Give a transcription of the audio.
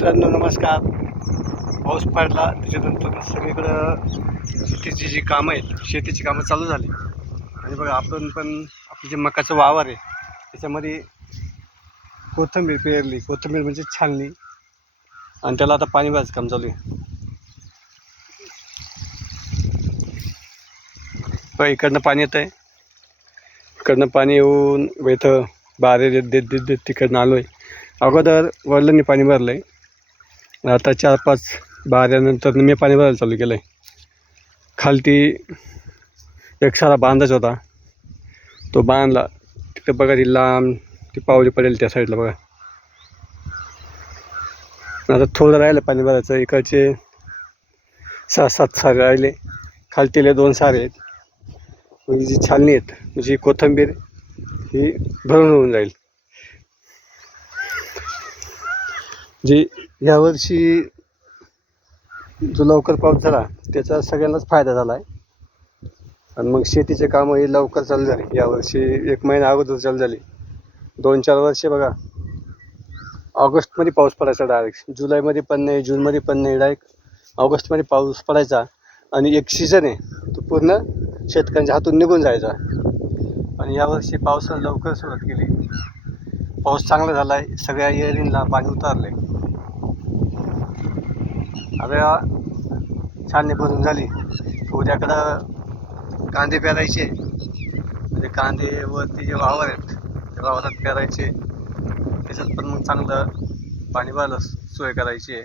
मित्रांनो नमस्कार. पाऊस पडला त्याच्यानंतर सगळीकडं शेतीची जी कामं आहेत शेतीची कामं चालू झाली. आणि बघा आपण पण आपलं जे मकाचं वावर आहे त्याच्यामध्ये कोथिंबीर पेरली. कोथिंबीर म्हणजे छानली. आणि त्याला आता पाणी भरायचं काम चालू आहे. इकडनं पाणी येतं आहे इकडनं पाणी येऊन इथं बारे देत देत देत देत तिकडनं आलो आहे अगोदर वडिलांनी पाणी भरलं आहे आता चार पाच बाऱ्यानंतर मी पाणी भरायला चालू केलं आहे खालती एक सारा बांधाच होता. तो बांधला तिथं बघा ती लांब ती पावली पडेल त्या साईडला बघा. आता थोडं राहिलं पाणी भरायचं इकडचे सहा सात सारे राहिले. खालतीले दोन सारे आहेत. म्हणजे जी छालणी आहेत म्हणजे कोथंबीर ही भरून होऊन जाईल. जी यावर्षी जो लवकर पाऊस झाला त्याचा सगळ्यांनाच फायदा झाला आहे. आणि मग शेतीचे कामं हे लवकर चालू झाले. यावर्षी एक महिना अगोदर चालू झाली. दोन चार वर्षे बघा ऑगस्टमध्ये पाऊस पडायचा डायरेक्ट जुलैमध्ये पण नाही जूनमध्ये पण नाही डायरेक्ट ऑगस्टमध्ये पाऊस पडायचा. आणि एक सीझन आहे तो पूर्ण शेतकऱ्यांच्या हातून निघून जायचा. आणि यावर्षी पावसाला लवकर सुरुवात केली. पाऊस चांगला झाला आहे सगळ्या एअरिंगला पाणी उतारलं आहे आता छाननी भरून झाली. उद्याकडं कांदे पेरायचे. म्हणजे कांदे वरती जे वावर आहेत त्या वावरात पेरायचे. त्याच्यात पण मग चांगलं पाणी भरायला सोय करायची आहे.